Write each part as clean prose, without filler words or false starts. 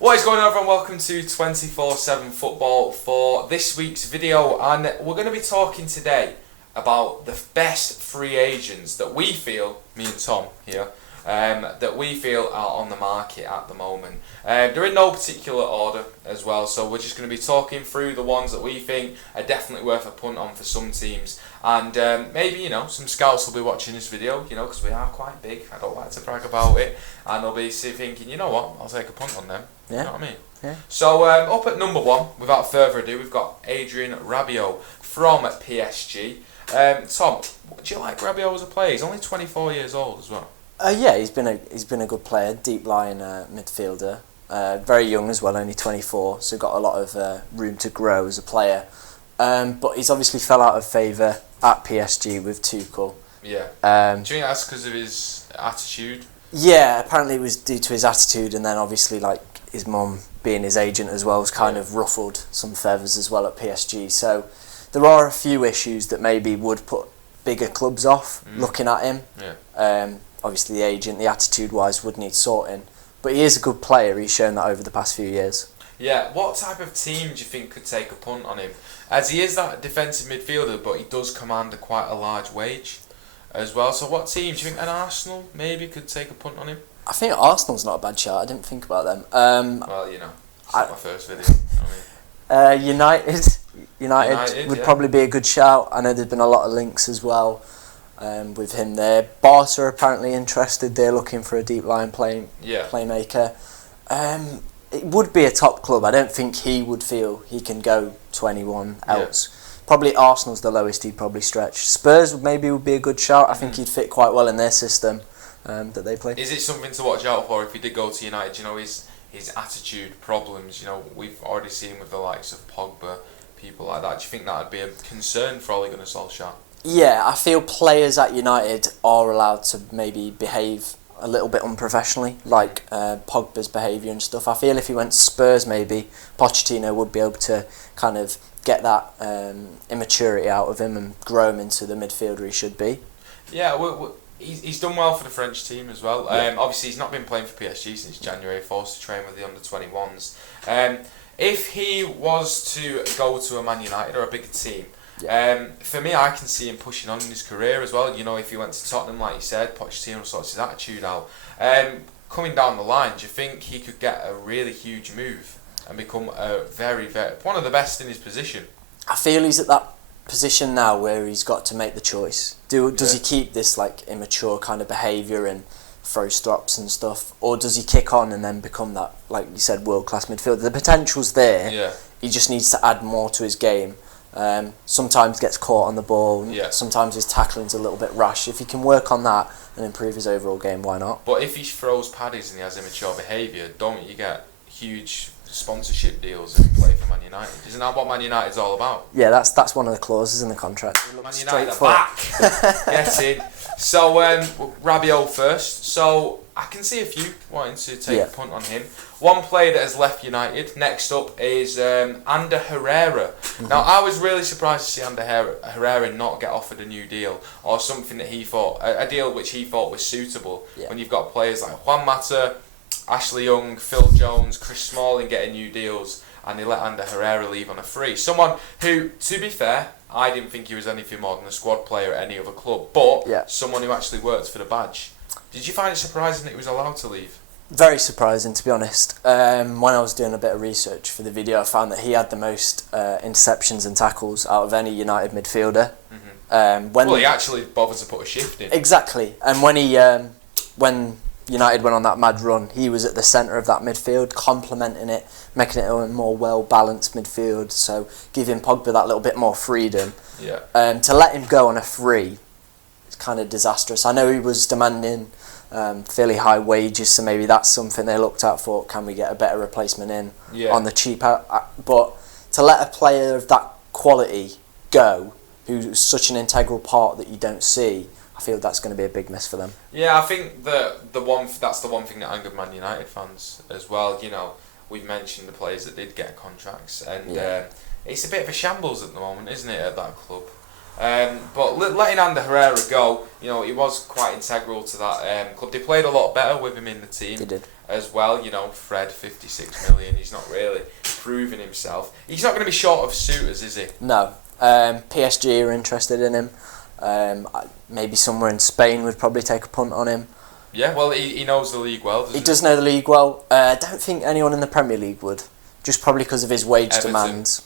What is going on, everyone? Welcome to 24/7 Football for this week's video, and we're going to be talking today about the best free agents that we feel, me and Tom here, that we feel are on the market at the moment. They're in no particular order as well, so we're just going to be talking through the ones that we think are definitely worth a punt on for some teams, and maybe some scouts will be watching this video, because we are quite big. I don't like to brag about it, and they'll be thinking, you know what, I'll take a punt on them. Yeah. You know what I mean? Yeah. So up at number one, without further ado, we've got Adrien Rabiot from PSG. Tom, do you like Rabiot as a player? He's only 24 years old as well. Yeah, he's been a good player, deep line midfielder. Very young as well, only 24, so got a lot of room to grow as a player. But he's obviously fell out of favour at PSG with Tuchel. Yeah. Do you think that's because of his attitude? Yeah, apparently it was due to his attitude, and then obviously his mum being his agent as well has kind of ruffled some feathers as well at PSG. So there are a few issues that maybe would put bigger clubs off looking at him. Yeah. Obviously the agent, the attitude-wise, would need sorting. But he is a good player. He's shown that over the past few years. Yeah, what type of team do you think could take a punt on him? As he is that defensive midfielder, but he does command quite a large wage as well. So what team do you think? An Arsenal maybe could take a punt on him? I think Arsenal's not a bad shout. I didn't think about them. Well, it's not my first video. United would probably be a good shout. I know there's been a lot of links as well with him there. Barca are apparently interested. They're looking for a deep line playmaker. It would be a top club. I don't think he would feel he can go to anyone else. Probably Arsenal's the lowest he'd probably stretch. Spurs would be a good shout. I think he'd fit quite well in their system that they play. Is it something to watch out for if he did go to United? His attitude problems. We've already seen with the likes of Pogba, people like that. Do you think that would be a concern for Ole Gunnar Solskjaer? Yeah, I feel players at United are allowed to maybe behave a little bit unprofessionally, like Pogba's behaviour and stuff. I feel if he went to Spurs, maybe Pochettino would be able to kind of get that immaturity out of him and grow him into the midfielder he should be. Yeah, he's done well for the French team as well. Obviously, he's not been playing for PSG since January, forced to train with the under-21s. If he was to go to a Man United or a bigger team, for me, I can see him pushing on in his career as well. If he went to Tottenham, like you said, Pochettino sorts his attitude out. Coming down the line, do you think he could get a really huge move and become a very, very one of the best in his position? I feel he's at that position now where he's got to make the choice. Does he keep this immature kind of behaviour and throw stops and stuff, or does he kick on and then become that, like you said, world-class midfielder? The potential's there. Yeah. He just needs to add more to his game. Sometimes gets caught on the ball. Sometimes his tackling's a little bit rash. If he can work on that and improve his overall game, why not? But if he throws paddies and he has immature behaviour, don't you get huge sponsorship deals and play for Man United? Isn't that what Man United's all about? Yeah, that's one of the clauses in the contract. Man United are back. Get in. So Rabiot first. So I can see a few wanting to take a punt on him. One player that has left United. Next up is Ander Herrera. Now I was really surprised to see Ander Herrera not get offered a new deal or something that he thought a deal which he thought was suitable. When you've got players like Juan Mata, Ashley Young, Phil Jones, Chris Smalling getting new deals, and they let Ander Herrera leave on a free. Someone who, to be fair, I didn't think he was anything more than a squad player at any other club, but someone who actually worked for the badge. Did you find it surprising that he was allowed to leave? Very surprising, to be honest. When I was doing a bit of research for the video, I found that he had the most interceptions and tackles out of any United midfielder. He actually bothered to put a shift in. Exactly, and when United went on that mad run, he was at the centre of that midfield, complementing it, making it a more well-balanced midfield, so giving Pogba that little bit more freedom. To let him go on a free is kind of disastrous. I know he was demanding fairly high wages, so maybe that's something they looked at for, can we get a better replacement in on the cheap? But to let a player of that quality go, who's such an integral part that you don't see, I feel that's going to be a big miss for them. Yeah, I think that's the one thing that angered Man United fans as well. We've mentioned the players that did get contracts, and it's a bit of a shambles at the moment, isn't it, at that club? But letting Ander Herrera go, you know, he was quite integral to that club. They played a lot better with him in the team. They did. As well, you know, Fred, 56 million, he's not really proving himself. He's not going to be short of suitors, is he? No. PSG are interested in him. Maybe somewhere in Spain would probably take a punt on him. Yeah, well, he knows the league well, doesn't he? He does know the league well. I don't think anyone in the Premier League would, just probably because of his wage demands.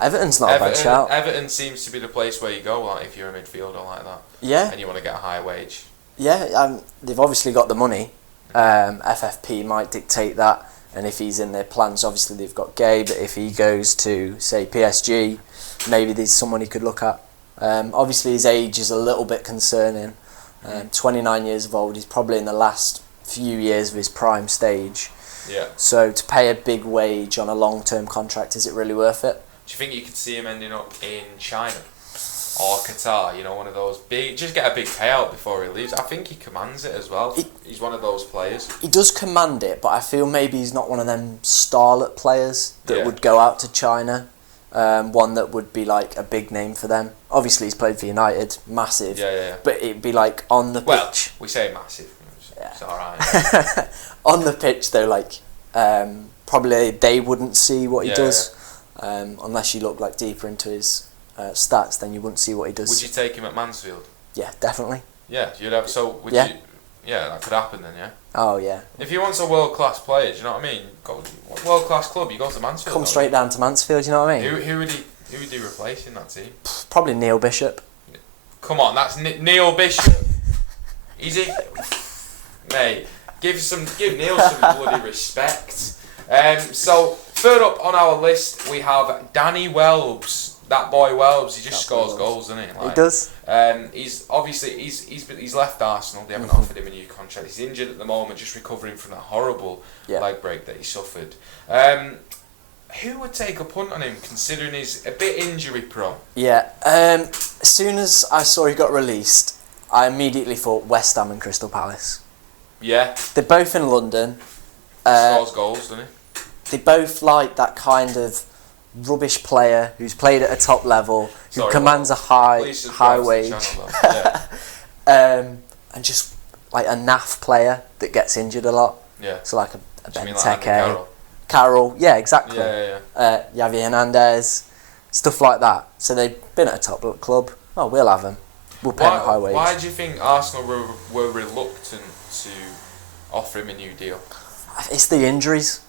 Everton's not a bad shout. Everton seems to be the place where you go, like, if you're a midfielder like that. Yeah. And you want to get a high wage. Yeah, they've obviously got the money. FFP might dictate that, and if he's in their plans, obviously they've got Gay, but if he goes to, say, PSG, maybe there's someone he could look at. Obviously his age is a little bit concerning. 29 years of old, he's probably in the last few years of his prime stage. Yeah. So to pay a big wage on a long-term contract, is it really worth it? Do you think you could see him ending up in China? Or Qatar, you know, one of those big... Just get a big payout before he leaves. I think he commands it as well. He's one of those players. He does command it, but I feel maybe he's not one of them starlet players that would go out to China. One that would be like a big name for them. Obviously he's played for United, massive. Yeah. But it'd be like on the pitch. Well, we say massive. It's alright. On the pitch though, like probably they wouldn't see what he does. Yeah. Unless you look like deeper into his stats, then you wouldn't see what he does. Would you take him at Mansfield? Yeah, definitely. Yeah, you'd have. So would you? Yeah, that could happen then. Yeah. Oh yeah. If he wants a world class player, do you know what I mean? World class club, you go to Mansfield. Come straight down to Mansfield. You know what I mean? Who would he replace in that team? Probably Neil Bishop. Come on, that's Neil Bishop. Is he? Mate, give Neil some bloody respect. So third up on our list we have Danny Welbs. That boy Welbs, he just scores goals, doesn't he? Like, he does. He's obviously he's left Arsenal. They haven't offered him a new contract. He's injured at the moment, just recovering from that horrible leg break that he suffered. Who would take a punt on him, considering he's a bit injury prone? Yeah. As soon as I saw he got released, I immediately thought West Ham and Crystal Palace. Yeah. They're both in London. Scores goals, doesn't he? They both like that kind of rubbish player who's played at a top level, who commands a high wage, and just like a naff player that gets injured a lot. Yeah. So like a Benteke, Carroll, yeah, exactly. Yeah. Javi Hernandez, stuff like that. So they've been at a top club. Oh, we'll have them. We'll pay him a high wage. Why do you think Arsenal were reluctant to offer him a new deal? It's the injuries.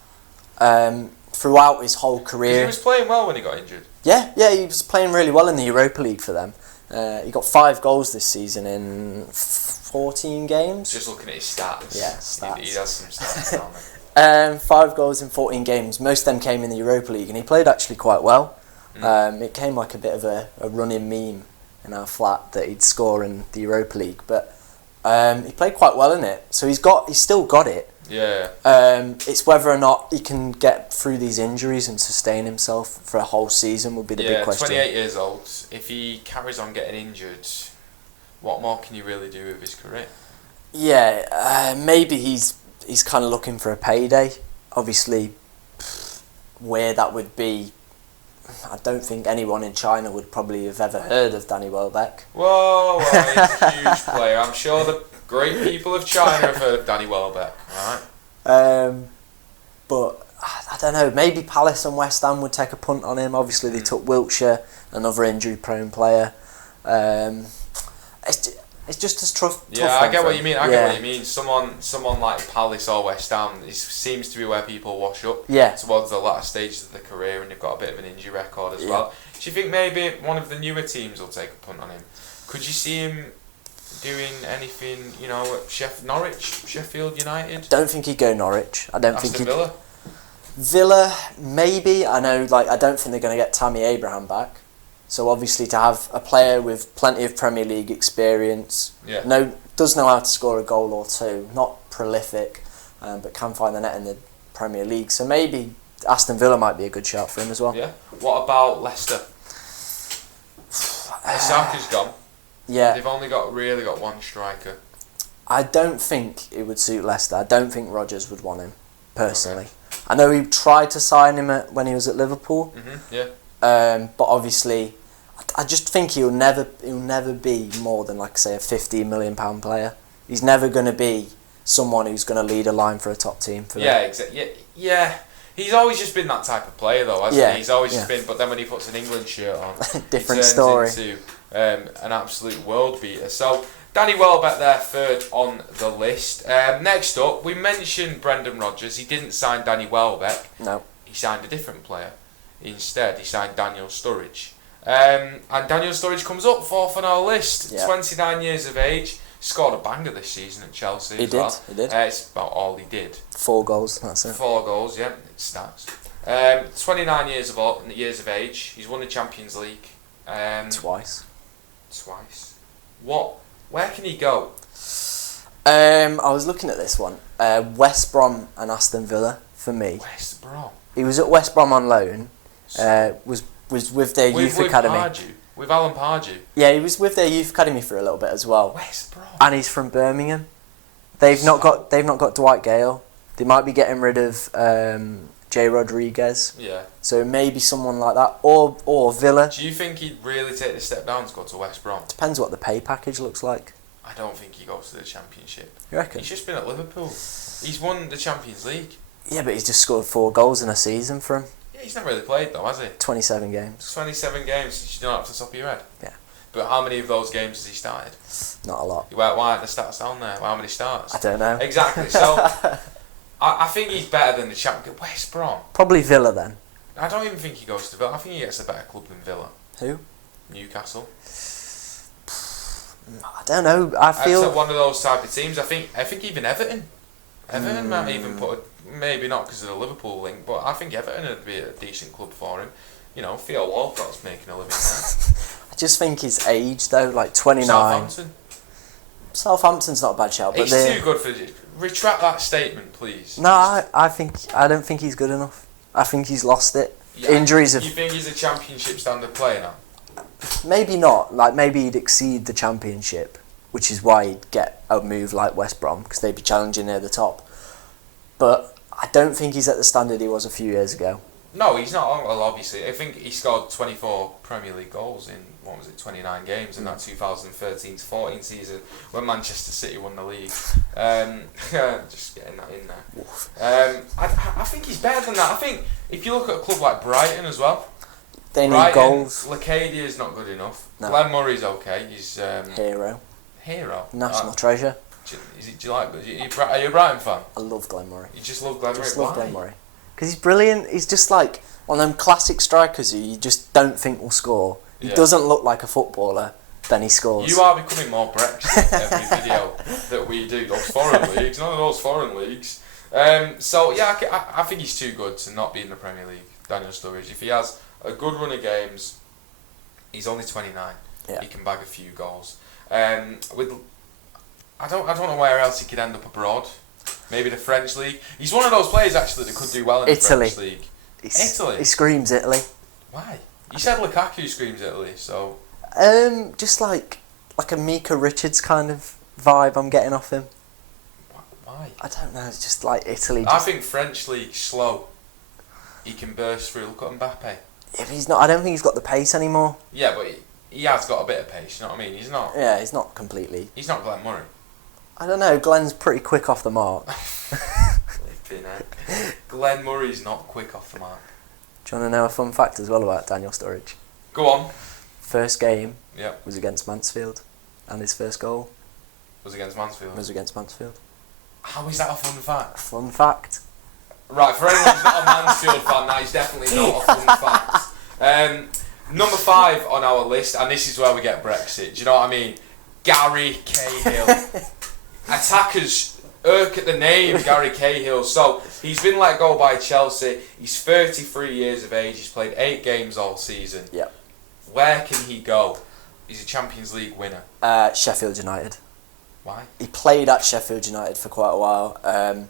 Throughout his whole career. He was playing well when he got injured. Yeah, he was playing really well in the Europa League for them. He got 5 goals this season in 14 games. Just looking at his stats. Yeah, stats. He has some stats, don't he? 5 goals in 14 games. Most of them came in the Europa League, and he played actually quite well. It came like a bit of a running meme in our flat that he'd score in the Europa League, but he played quite well in it. So he's still got it. Yeah. It's whether or not he can get through these injuries and sustain himself for a whole season will be the big question. 28 years old. If he carries on getting injured, what more can he really do with his career? Yeah, maybe he's kind of looking for a payday. Obviously, where that would be, I don't think anyone in China would probably have ever heard of Danny Welbeck. Whoa, he's a huge player. I'm sure the great people of China have heard of Danny Welbeck, right? But I don't know, maybe Palace and West Ham would take a punt on him. Obviously they took Wiltshire, another injury prone player. It's just as tough. Yeah, I get what you mean. I get what you mean. Someone like Palace or West Ham seems to be where people wash up towards the latter stages of their career, and they've got a bit of an injury record as well. Do you think maybe one of the newer teams will take a punt on him? Could you see him doing anything, you know, at Norwich, Sheffield United? Don't think he'd go Norwich. I don't think he'd... Villa? Villa, maybe. I know, I don't think they're going to get Tammy Abraham back. So obviously to have a player with plenty of Premier League experience, does know how to score a goal or two, not prolific, but can find the net in the Premier League. So maybe Aston Villa might be a good shout for him as well. Yeah. What about Leicester? Saka's gone. Yeah. They've only really got one striker. I don't think it would suit Leicester. I don't think Rodgers would want him, personally. Okay. I know he tried to sign him when he was at Liverpool. Yeah. But obviously, I just think he'll never be more than, like, say, a £15 million player. He's never going to be someone who's going to lead a line for a top team. Exactly. Yeah. He's always just been that type of player, though, hasn't he? He's always just been. But then when he puts an England shirt on, different he turns into an absolute world beater. So Danny Welbeck there, third on the list. Next up, we mentioned Brendan Rodgers. He didn't sign Danny Welbeck. No. He signed a different player. Instead, he signed Daniel Sturridge. And Daniel Sturridge comes up fourth on our list. 29 years of age. Scored a banger this season at Chelsea He did. It's about all he did. 4 goals, that's it. 4 goals, yeah, it's stats. 29 years of age. He's won the Champions League. Twice. Where can he go? I was looking at this one. West Brom and Aston Villa, for me. West Brom? He was at West Brom on loan. Was with their youth academy. With Alan Pardew. Yeah, he was with their youth academy for a little bit as well. West Brom. And he's from Birmingham. They've not got Dwight Gale. They might be getting rid of Jay Rodriguez. Yeah. So maybe someone like that, or Villa. Do you think he'd really take the step down to go to West Brom? Depends what the pay package looks like. I don't think he goes to the Championship. You reckon? He's just been at Liverpool. He's won the Champions League. Yeah, but he's just scored 4 goals in a season for him. Yeah, he's not really played though, has he? 27 games. 27 games. You don't have to top of your head. Yeah. But how many of those games has he started? Not a lot. Why aren't the stats down there? How many starts? I don't know. Exactly. So, I think he's better than the champion. West Brom. Probably Villa then. I don't even think he goes to Villa. I think he gets a better club than Villa. Who? Newcastle. I don't know. I feel Except one of those type of teams. I think even Everton. Everton might even maybe not because of the Liverpool link, but I think Everton would be a decent club for him. You know, Theo Walcott's making a living there. I just think his age though, like 29. Southampton's not a bad shout, but he's too good for. Retract that statement, please. No, I don't think he's good enough. I think he's lost it. Yeah, Injuries have. You think he's a Championship standard player now? Maybe not. Like maybe he'd exceed the Championship, which is why he'd get a move like West Brom because they'd be challenging near the top. But I don't think he's at the standard he was a few years ago. No, he's not. Well, obviously, I think he scored 24 Premier League goals in 29 games in that 2013-14 season when Manchester City won the league. Just getting that in there. I think he's better than that. I think if you look at a club like Brighton as well, they need goals. Lacadia's not good enough. No. Glenn Murray's okay. He's hero. National treasure. Are you a Brighton fan? I love Glenn Murray. You just love Glenn Murray? Love Glenn Murray. Because he's brilliant. He's just like one of them classic strikers who you just don't think will score. He doesn't look like a footballer, then he scores. You are becoming more Brexit every video that we do. Those foreign leagues, none of those foreign leagues. So yeah, I think he's too good to not be in the Premier League, Daniel Sturridge. If he has a good run of games, he's only 29. Yeah. He can bag a few goals. I don't know where else he could end up abroad. Maybe the French league. He's one of those players actually that could do well in the French league. Italy. He screams Italy. Why? You said Lukaku screams Italy, so. Just like a Mika Richards kind of vibe I'm getting off him. Why? I don't know. It's just like Italy. I think French league slow. He can burst through. Look at Mbappe. Yeah, but he's not. I don't think he's got the pace anymore. Yeah, but he has got a bit of pace. You know what I mean? He's not. Yeah, he's not completely. He's not Glenn Murray. I don't know. Glenn's pretty quick off the mark. Glenn Murray's not quick off the mark. Do you want to know a fun fact as well about Daniel Sturridge? Go on. First game Yep. was against Mansfield, and his first goal Was against Mansfield. was against Mansfield. How is that a fun fact? Fun fact. Right, for anyone who's not a Mansfield fan, that is definitely not a fun fact. Number 5 on our list, and this is where we get Brexit. Do you know what I mean? Gary Cahill. Attackers irk at the name Gary Cahill. So he's been let go by Chelsea. He's 33 years of age. He's played 8 games all season. Yep. Where can he go? He's a Champions League winner. Sheffield United. Why? He played at Sheffield United for quite a while.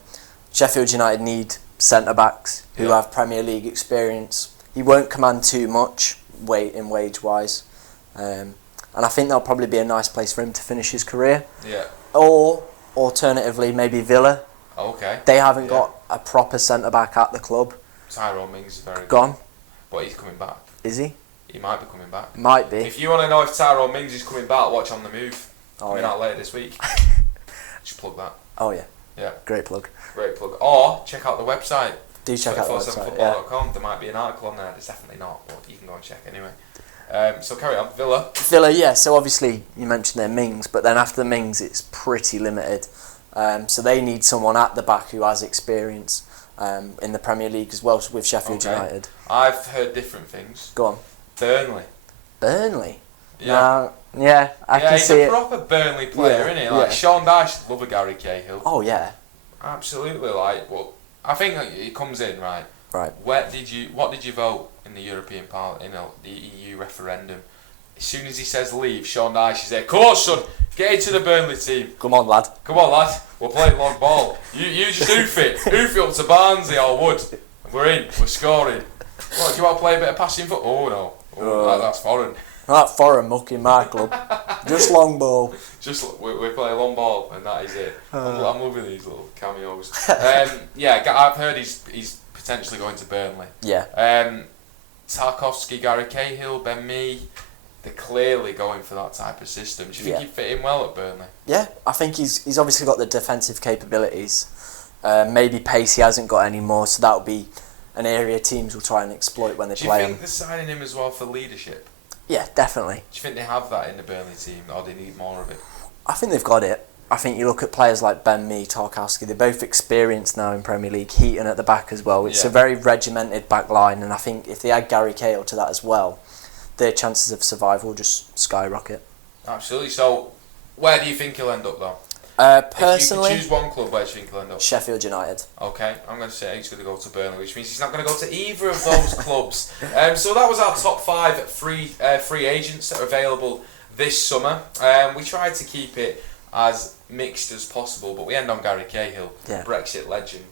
Sheffield United need centre-backs who have Premier League experience. He won't command too much wage-wise. And I think that'll probably be a nice place for him to finish his career. Yeah. Or, alternatively, maybe Villa. Okay. They haven't got a proper centre-back at the club. Tyrone Mings is very good. Gone. But he's coming back. Is he? he might be coming back. Might be. If you want to know if Tyrone Mings is coming back, watch On The Move. Coming out later this week. Just plug that. Oh yeah. Yeah. Great plug. Great plug. Or check out the website. Do check out the website. football.com. There might be an article on there. There's definitely not, but you can go and check anyway. So carry on. Villa, yeah. So obviously you mentioned their Mings, but then after the Mings, it's pretty limited. So they need someone at the back who has experience in the Premier League as well with Sheffield United. I've heard different things. Go on. Burnley. Yeah. I can see it. He's a proper Burnley player, isn't he? Like Sean Dyche, love a Gary Cahill. Oh yeah. Absolutely. Well, I think he comes in right. Right. What did you vote in the European Parliament, the EU referendum? As soon as he says leave, Sean Dyche is there. Come on, son, get into the Burnley team. Come on, lad. We're playing long ball. You just hoof it up to Barnsley or Wood. We're in. We're scoring. What, do you want to play a bit of passing foot? Oh no, that's foreign. That foreign muck in my club. Just long ball. We play long ball, and that is it. I'm loving these little cameos. I've heard he's potentially going to Burnley. Yeah. Tarkowski, Gary Cahill, Ben Mee, they're clearly going for that type of system. Do you think he'd fit in well at Burnley? Yeah, I think he's obviously got the defensive capabilities. Maybe pace he hasn't got anymore, so that'll be an area teams will try and exploit when they play him. Do you think they're signing him as well for leadership? Yeah, definitely. Do you think they have that in the Burnley team, or do they need more of it? I think they've got it. I think you look at players like Ben Mee, Tarkowski, they're both experienced now in Premier League, Heaton at the back as well. It's a very regimented back line, and I think if they add Gary Cahill to that as well, their chances of survival just skyrocket. Absolutely. So, where do you think he'll end up though? Personally, if you could choose one club, where do you think he'll end up? Sheffield United. Okay, I'm going to say he's going to go to Burnley, which means he's not going to go to either of those clubs. So that was our top 5 free agents that are available this summer. We tried to keep it as mixed as possible, but we end on Gary Cahill, Brexit legend.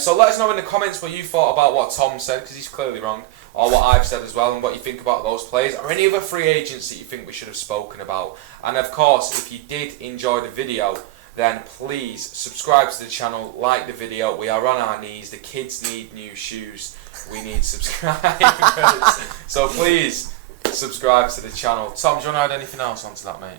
So let us know in the comments what you thought about what Tom said, because he's clearly wrong, or what I've said as well, and what you think about those players, or any other free agents that you think we should have spoken about. And of course, if you did enjoy the video, then please subscribe to the channel, like the video. We are on our knees. The kids need new shoes. We need subscribers. So please subscribe to the channel. Tom, do you want to add anything else onto that, mate?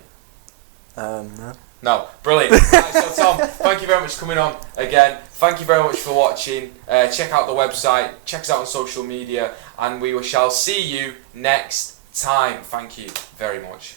No. No, brilliant. Right, so Tom, thank you very much for coming on again. Thank you very much for watching. Check out the website, check us out on social media, and we shall see you next time. Thank you very much.